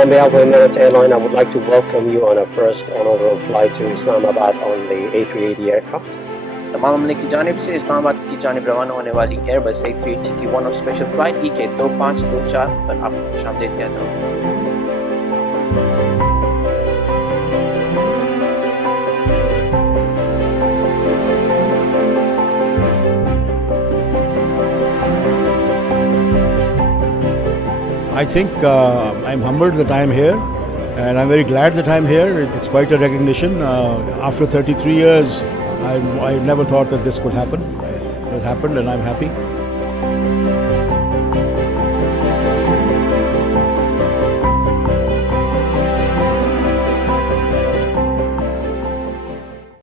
On behalf of Emirates Airline, I would like to welcome you on our first inaugural flight to Islamabad on the A380 aircraft. तमाम अमले की जानिब से इस्लामाबाद की जानिब रवाना होने वाली एयरबस A380 की one of special flight EK 2524 पर आपको खुशामदीद कहता हूँ। I think I'm humbled that I'm here, and I'm very glad that I'm here. It's quite a recognition. After 33 years, I never thought that this could happen. It has happened, and I'm happy.